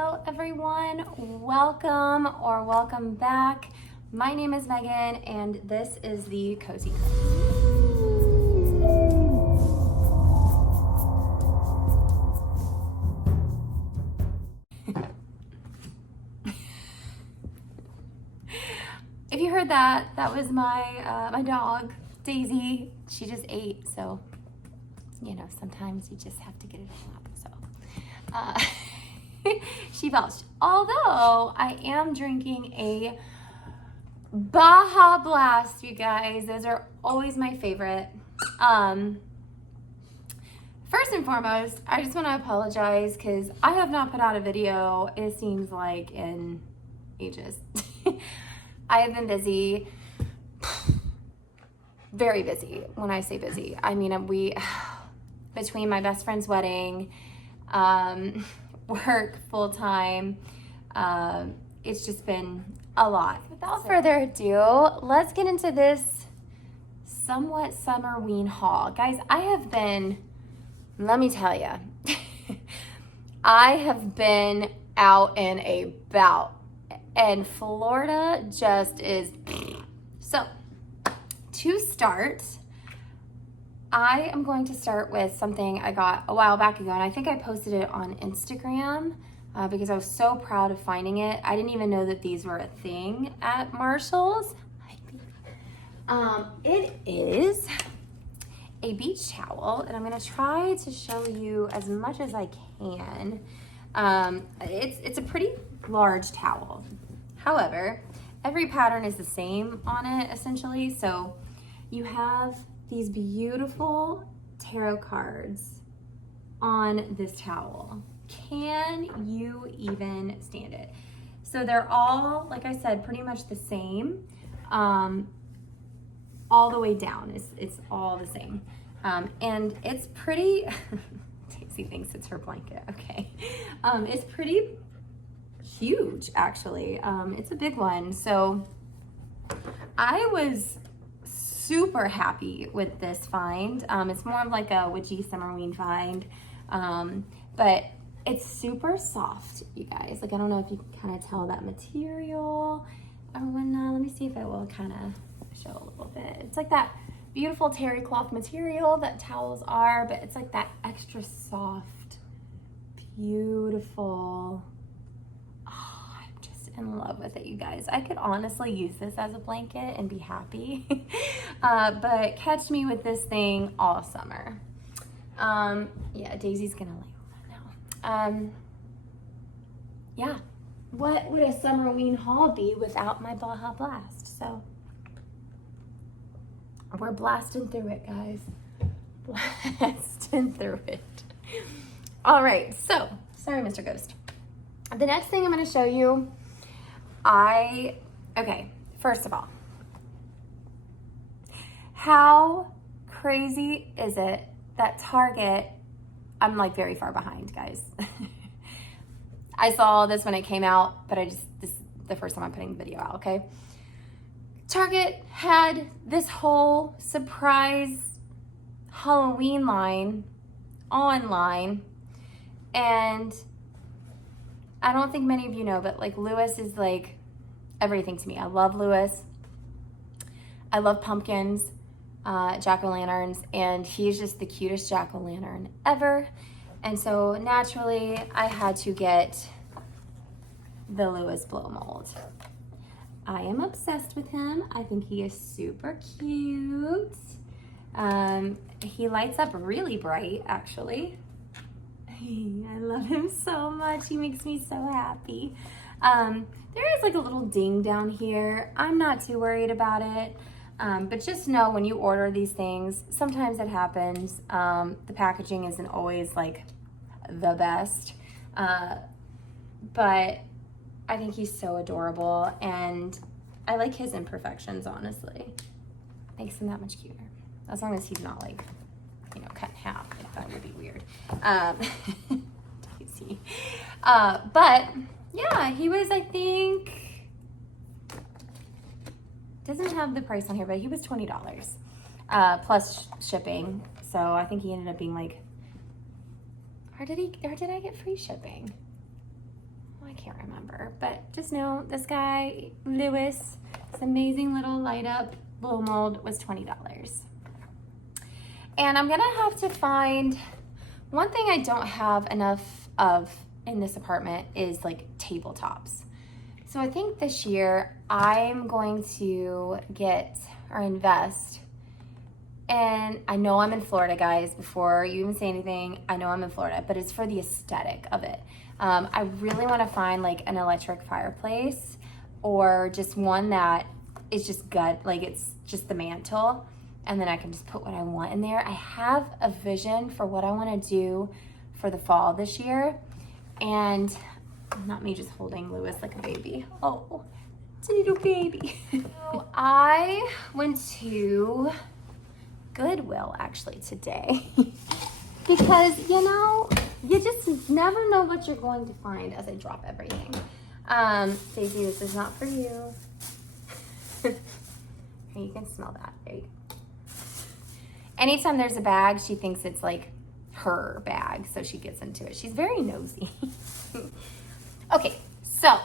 Hello everyone, welcome or welcome back. My name is Megan and this is the Cozy Cook. If you heard that, that was my dog, Daisy. She just ate, so you know, sometimes you just have to get it up. So she belched. Although I am drinking a Baja Blast, you guys. Those are always my favorite. First and foremost, I just want to apologize because I have not put out a video, it seems like, in ages. I have been busy, very busy. When I say busy, I mean between my best friend's wedding, work full-time, it's just been a lot. Without further ado, let's get into this somewhat Summer-WEEN haul. Guys, I have been, let me tell you, I have been out and about, and Florida just is. So, to start, I am going to start with something I got a while back ago, and I think I posted it on Instagram because I was so proud of finding it. I didn't even know that these were a thing at Marshall's. It is a beach towel, and I'm gonna try to show you as much as I can. It's a pretty large towel. However, every pattern is the same on it, essentially. So you have these beautiful tarot cards on this towel. Can you even stand it? So they're all, like I said, pretty much the same. All the way down, it's all the same. And it's pretty, Daisy thinks it's her blanket, okay. It's pretty huge, actually. It's a big one. So I was super happy with this find. It's more of like a witchy Summer-WEEN find, but it's super soft, you guys. Like, I don't know if you can kind of tell that material or whatnot. Let me see if it will kind of show a little bit. It's like that beautiful terry cloth material that towels are, but it's like that extra soft, beautiful. In love with it, you guys. I could honestly use this as a blanket and be happy. But catch me with this thing all summer. Yeah, Daisy's gonna lay on that now. Yeah, what would a Summer-WEEN haul be without my Baja Blast? So we're blasting through it, guys. Blasting through it. All right, so sorry, Mr. Ghost. The next thing I'm gonna show you, okay, first of all, how crazy is it that Target, I'm like very far behind, guys. I saw this when it came out, but this is the first time I'm putting the video out, okay? Target had this whole surprise Halloween line online, and I don't think many of you know, but like Lewis is like everything to me. I love Lewis. I love pumpkins, jack-o'-lanterns, and he's just the cutest jack-o'-lantern ever. And so naturally, I had to get the Lewis blow mold. I am obsessed with him. I think he is super cute. He lights up really bright, actually. I love him so much. He makes me so happy. There is like a little ding down here. I'm not too worried about it. But just know when you order these things, sometimes it happens. The packaging isn't always like the best. But I think he's so adorable, and I like his imperfections, honestly. Makes him that much cuter. As long as he's not like, you know, cut in half. Like, that would be weird. Daisy. But yeah, he was, I think, doesn't have the price on here, but he was $20 plus shipping. So I think he ended up being like, or did I get free shipping? can't remember. But just know this guy, Lewis, this amazing little light up blow mold was $20. And I'm gonna have to find, one thing I don't have enough of in this apartment is like tabletops. So I think this year I'm going to get or invest. And I know I'm in Florida, guys, before you even say anything, I know I'm in Florida, but it's for the aesthetic of it. I really want to find like an electric fireplace or just one that is just like it's just the mantle, and then I can just put what I want in there. I have a vision for what I want to do for the fall this year, and not me just holding Lewis like a baby. Oh, it's a little baby. So I went to Goodwill actually today because, you know, you just never know what you're going to find as I drop everything. Daisy, this is not for you. You can smell that. There you go. Anytime there's a bag, she thinks it's like her bag, so she gets into it. She's very nosy. Okay, so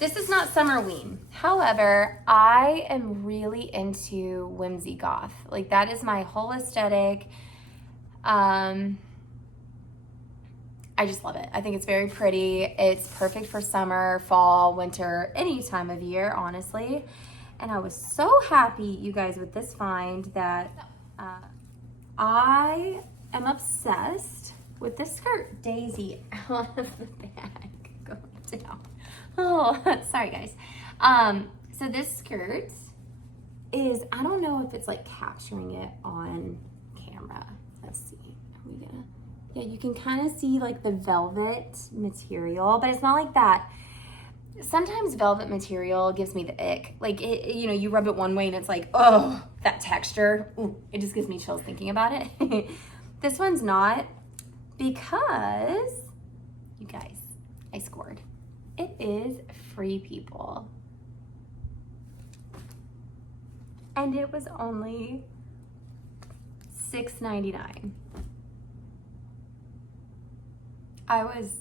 this is not Summer-WEEN. However, I am really into whimsy goth. Like, that is my whole aesthetic. I just love it. I think it's very pretty. It's perfect for summer, fall, winter, any time of year, honestly. And I was so happy, you guys, with this find that I am obsessed with this skirt. Daisy out of the bag, going down. Oh, sorry, guys. So this skirt is, I don't know if it's like capturing it on camera. Let's see. Are we gonna? Yeah, you can kind of see like the velvet material, but it's not like that. Sometimes velvet material gives me the ick. Like, it, you know, you rub it one way and it's like, oh, that texture. Ooh, it just gives me chills thinking about it. This one's not, because, you guys, I scored. It is Free People. And it was only $6.99. I was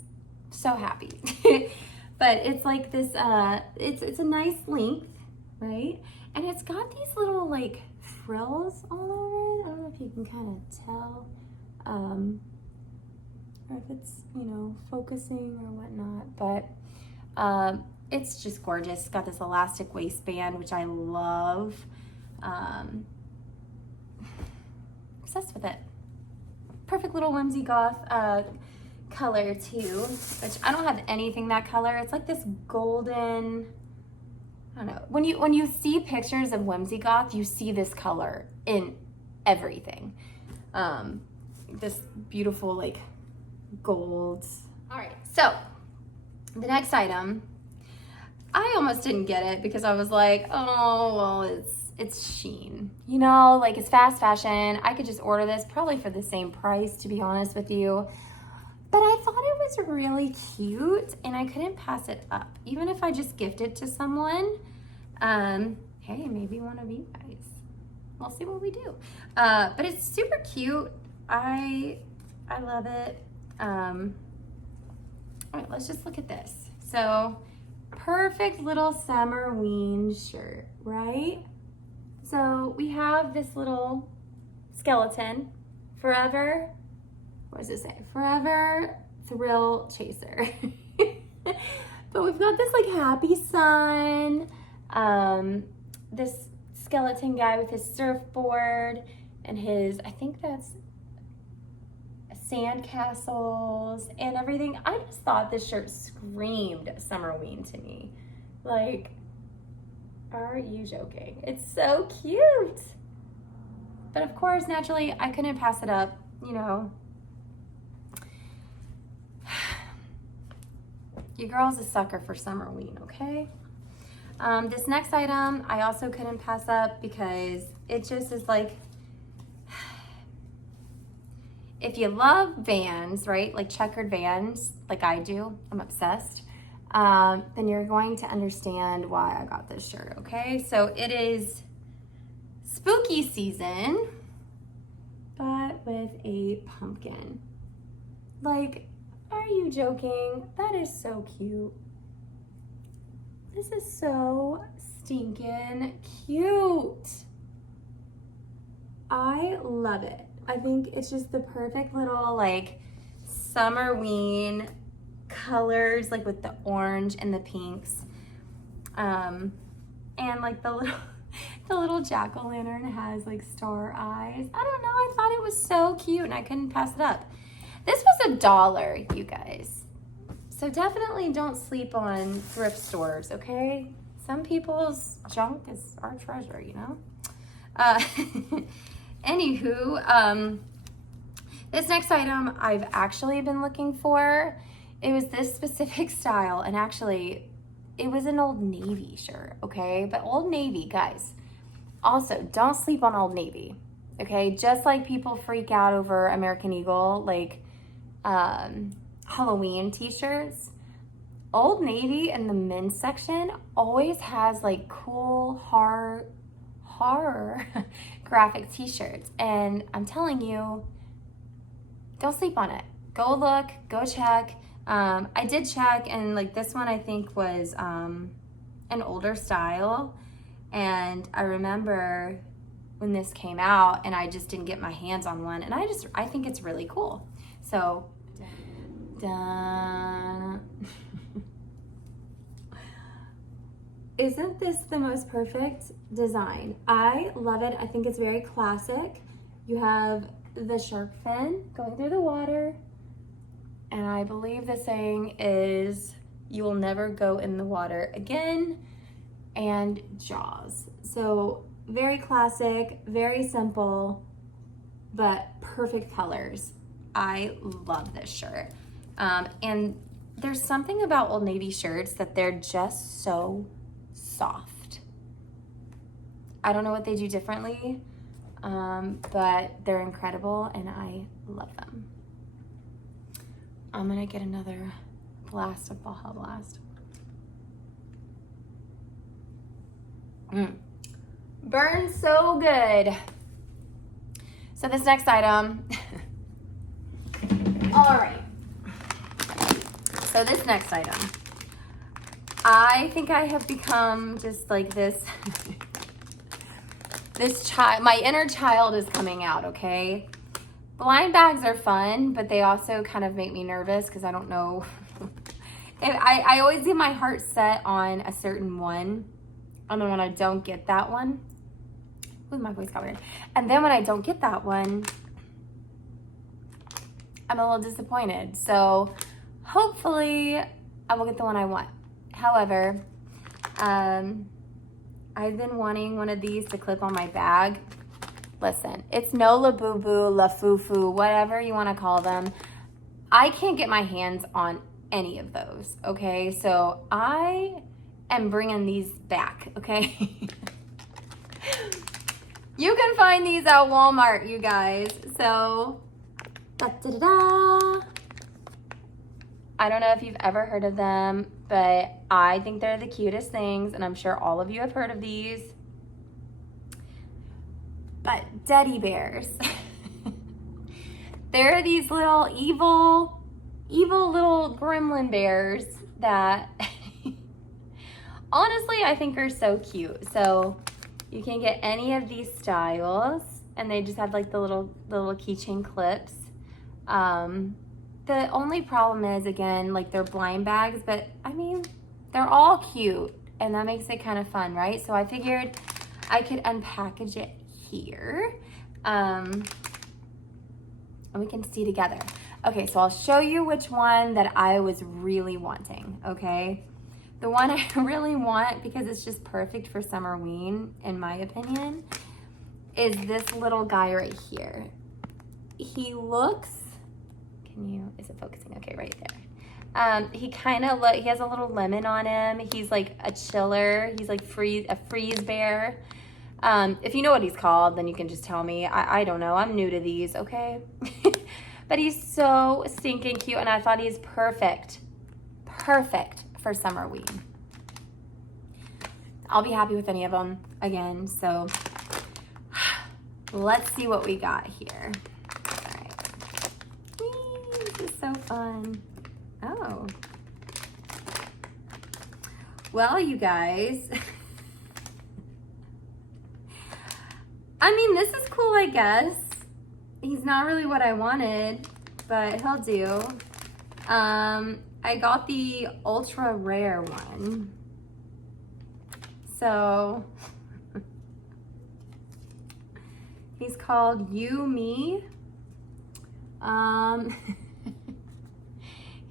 so happy. But it's like this, it's a nice length, right? And it's got these little like frills all over it. I don't know if you can kind of tell, or if it's, you know, focusing or whatnot, but it's just gorgeous. It's got this elastic waistband, which I love. Obsessed with it. Perfect little whimsy goth color too, which I don't have anything that color. It's like this golden, I don't know. When you see pictures of whimsy goth, you see this color in everything. This beautiful like gold. All right, so the next item, I almost didn't get it because I was like, oh, well, it's Shein. You know, like, it's fast fashion. I could just order this probably for the same price, to be honest with you. But I thought it was really cute and I couldn't pass it up. Even if I just gift it to someone, hey, maybe one of you guys. We'll see what we do. But it's super cute. I love it. All right, let's just look at this. So, perfect little Summer-WEEN shirt, right? So we have this little skeleton, forever, what does it say? Forever thrill chaser. But we've got this like happy sun, this skeleton guy with his surfboard and his, I think that's sand castles and everything. I just thought this shirt screamed Summer-WEEN to me. Like, are you joking? It's so cute. But of course, naturally, I couldn't pass it up, you know. Your girl's a sucker for Summer-WEEN, okay? This next item, I also couldn't pass up because it just is like, if you love Vans, right? Like checkered Vans, like I do, I'm obsessed. Then you're going to understand why I got this shirt, okay? So it is spooky season, but with a pumpkin. Like, Are you joking? That is so cute. This is so stinking cute. I love it. I think it's just the perfect little like Summer-WEEN colors, like with the orange and the pinks. And like the little jack-o'-lantern has like star eyes. I don't know, I thought it was so cute and I couldn't pass it up. This was $1, you guys. So definitely don't sleep on thrift stores, okay? Some people's junk is our treasure, you know? Anywho, this next item I've actually been looking for. It was this specific style, and actually it was an Old Navy shirt, okay? But Old Navy, guys, also don't sleep on Old Navy, okay? Just like people freak out over American Eagle, like Halloween t-shirts, Old Navy in the men's section always has like cool horror graphic t-shirts, and I'm telling you, don't sleep on it. Go look, go check. I did check, and like this one I think was an older style, and I remember when this came out and I just didn't get my hands on one, and I think it's really cool. So dun. Isn't this the most perfect design? I love it. I think it's very classic. You have the shark fin going through the water, and I believe the saying is, "You will never go in the water again," and Jaws. So very classic, very simple, but perfect colors. I love this shirt. And there's something about Old Navy shirts that they're just so soft. I don't know what they do differently, but they're incredible and I love them. I'm gonna get another blast of Baja Blast. Burns so good. So this next item, all right. So this next item, I think I have become just like this, this child, my inner child is coming out, okay? Blind bags are fun, but they also kind of make me nervous because I don't know. I always get my heart set on a certain one, and then when I don't get that one, ooh, my voice got weird. And then when I don't get that one, I'm a little disappointed. So hopefully I will get the one I want. However, I've been wanting one of these to clip on my bag. Listen, it's no La Boo Boo, La Foo Foo, whatever you want to call them. I can't get my hands on any of those, okay? So I am bringing these back, okay? You can find these at Walmart, you guys. So, da-da-da-da. I don't know if you've ever heard of them, but I think they're the cutest things, and I'm sure all of you have heard of these. But teddy bears. They're these little evil little gremlin bears that honestly I think are so cute. So you can get any of these styles, and they just have like the little keychain clips. The only problem is, again, like they're blind bags, but I mean, they're all cute, and that makes it kind of fun, right? So I figured I could unpackage it here, and we can see together. Okay, so I'll show you which one that I was really wanting, okay? The one I really want, because it's just perfect for Summer-WEEN, in my opinion, is this little guy right here. He looks, is it focusing? Okay, right there. He has a little lemon on him. He's like a chiller. He's like a freeze bear. If you know what he's called, then you can just tell me. I don't know. I'm new to these, okay? But he's so stinking cute, and I thought he's perfect for Summer-WEEN. I'll be happy with any of them again. So let's see what we got here. All right. Whee, this is so fun. Oh. Well, you guys. I mean, this is cool, I guess. He's not really what I wanted, but he'll do. I got the ultra rare one. So he's called You Me.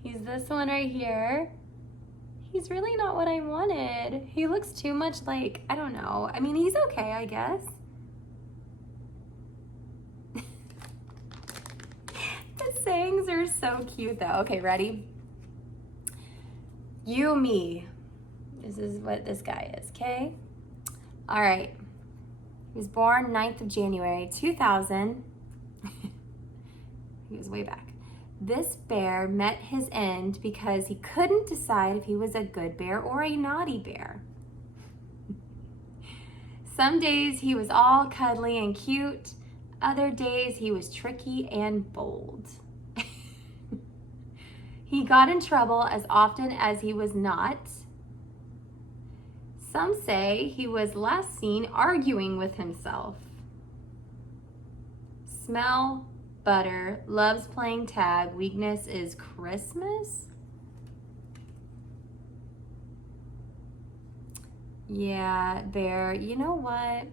He's this one right here. He's really not what I wanted. He looks too much like, I don't know. I mean, he's okay, I guess. The sayings are so cute though. Okay, ready? You, me. This is what this guy is, okay? All right. He was born 9th of January, 2000. He was way back. This bear met his end because he couldn't decide if he was a good bear or a naughty bear. Some days he was all cuddly and cute. Other days he was tricky and bold. He got in trouble as often as he was not. Some say he was last seen arguing with himself. Smell butter, loves playing tag, weakness is Christmas. Yeah, bear, you know what?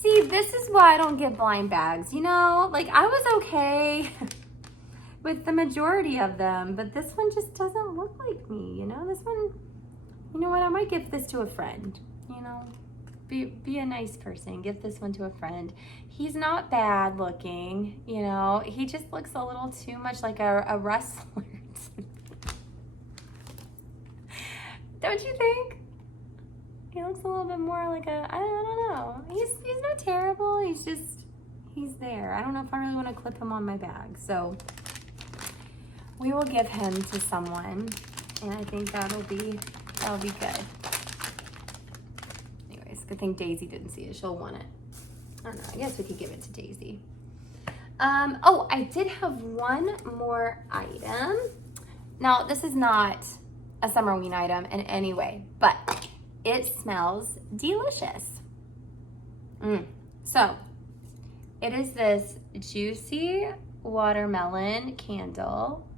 See, this is why I don't get blind bags. You know, like I was okay with the majority of them, but this one just doesn't look like me, you know? This one, you know what, I might give this to a friend, you know? Be a nice person, give this one to a friend. He's not bad looking, you know? He just looks a little too much like a wrestler. Don't you think? He looks a little bit more like a, I don't know. He's not terrible, he's there. I don't know if I really want to clip him on my bag, so we will give him to someone, and I think that'll be good. Anyways, good thing Daisy didn't see it. She'll want it. I don't know. I guess we could give it to Daisy. Oh, I did have one more item. Now, this is not a Summerween item in any way, but it smells delicious. So, it is this juicy watermelon candle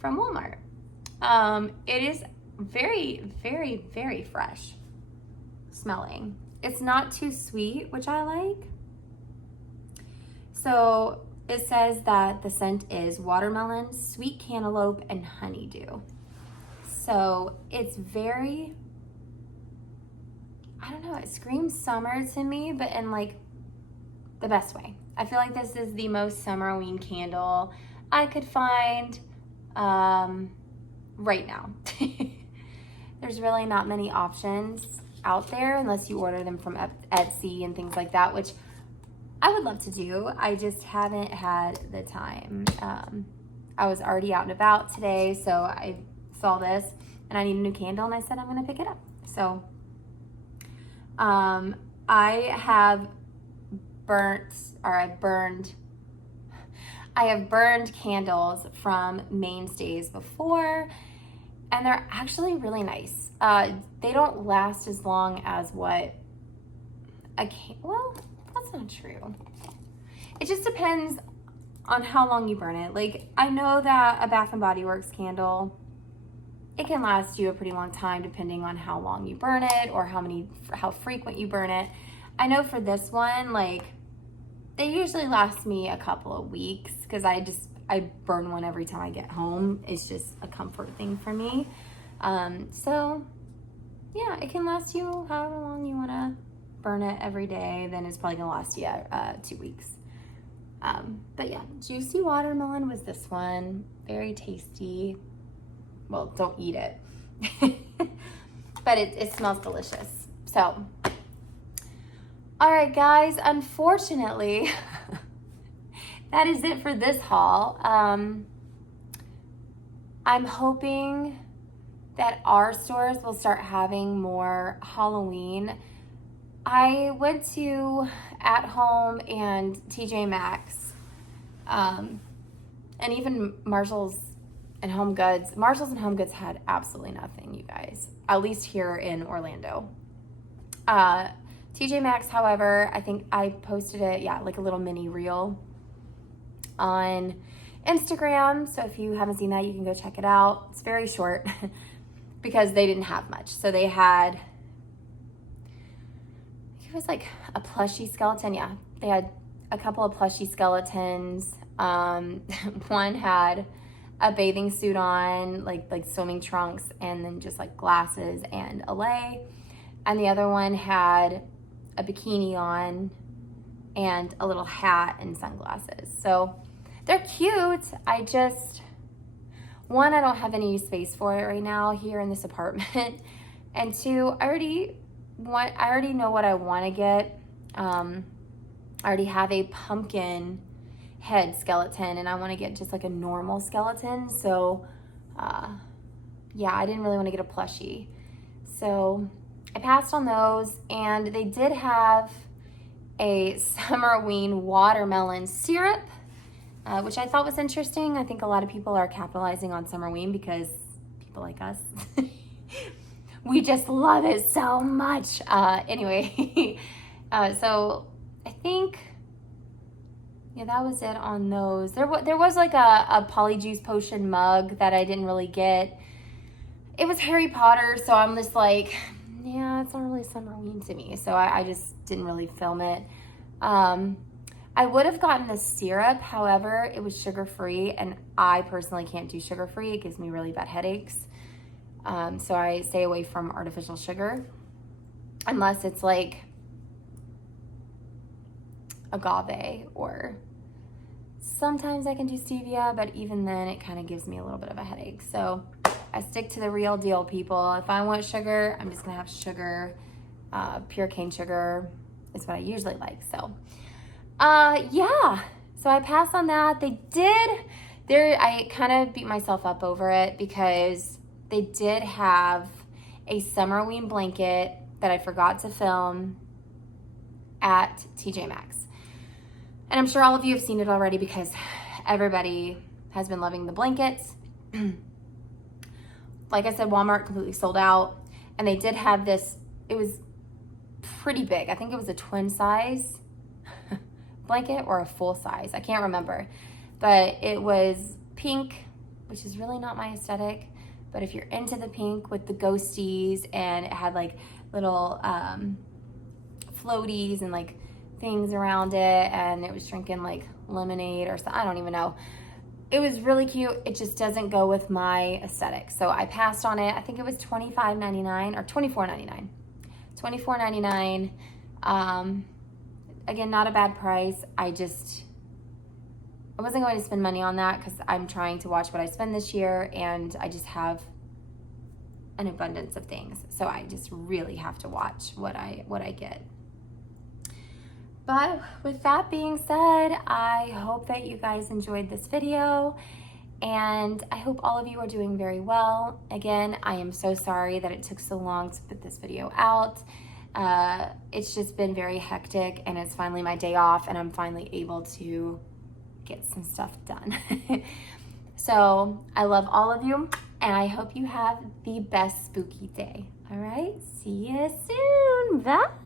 from Walmart. It is very, very, very fresh smelling. It's not too sweet, which I like. So it says that the scent is watermelon, sweet cantaloupe, and honeydew. So it's very, I don't know, it screams summer to me, but in like the best way. I feel like this is the most Summerween candle I could find right now. There's really not many options out there unless you order them from Etsy and things like that, which I would love to do. I just haven't had the time. I was already out and about today, so I saw this and I need a new candle, and I said I'm gonna pick it up. So I have burned candles from Mainstays before, and they're actually really nice. They don't last as long as what well, that's not true. It just depends on how long you burn it. Like, I know that a Bath and Body Works candle, it can last you a pretty long time depending on how long you burn it or how frequent you burn it. I know for this one, like, they usually last me a couple of weeks because I burn one every time I get home. It's just a comfort thing for me. So yeah, it can last you however long you want to burn it every day. Then it's probably gonna last you 2 weeks. But yeah, juicy watermelon was this one. Very tasty. Well, don't eat it. But it smells delicious. So, all right, guys, unfortunately, that is it for this haul. I'm hoping that our stores will start having more Halloween. I went to At Home and TJ Maxx, and even Marshalls and Home Goods. Marshalls and Home Goods had absolutely nothing, you guys, at least here in Orlando. TJ Maxx, however, I think I posted it, like a little mini reel on Instagram. So if you haven't seen that, you can go check it out. It's very short because they didn't have much. So they had, it was like a plushie skeleton. Yeah, they had a couple of plushie skeletons. One had a bathing suit on, like swimming trunks, and then just like glasses and a lei. And the other one had a bikini on and a little hat and sunglasses. So they're cute. I don't have any space for it right now here in this apartment. And two, I already know what I want to get. I already have a pumpkin head skeleton, and I want to get just like a normal skeleton. So I didn't really want to get a plushie. So I passed on those, and they did have a Summer-WEEN watermelon syrup, which I thought was interesting. I think a lot of people are capitalizing on Summer-WEEN because people like us, we just love it so much. Anyway, so I think, that was it on those. There was like a Polyjuice potion mug that I didn't really get. It was Harry Potter, so I'm just like, it's not really Summer-WEEN to me. So I just didn't really film it. I would have gotten the syrup, however, it was sugar-free, and I personally can't do sugar-free. It gives me really bad headaches. So I stay away from artificial sugar, unless it's like agave, or sometimes I can do stevia, but even then it kind of gives me a little bit of a headache. So I stick to the real deal, people. If I want sugar, I'm just gonna have sugar. Pure cane sugar is what I usually like. So so I passed on that. I kind of beat myself up over it because they did have a Summer-WEEN blanket that I forgot to film at TJ Maxx. And I'm sure all of you have seen it already because everybody has been loving the blankets. Like I said, Walmart completely sold out. And they did have this, it was pretty big. I think it was a twin size blanket or a full size. I can't remember. But it was pink, which is really not my aesthetic. But if you're into the pink with the ghosties, and it had like little floaties and like things around it, and it was drinking like lemonade or something. I don't even know. It was really cute. It just doesn't go with my aesthetic. So I passed on it. I think it was $25.99 or $24.99. $24.99. Again, not a bad price. I wasn't going to spend money on that because I'm trying to watch what I spend this year, and I just have an abundance of things. So I just really have to watch what I get. But with that being said, I hope that you guys enjoyed this video, and I hope all of you are doing very well. Again, I am so sorry that it took so long to put this video out. It's just been very hectic, and it's finally my day off, and I'm finally able to get some stuff done. So I love all of you, and I hope you have the best spooky day. All right, see you soon. Bye.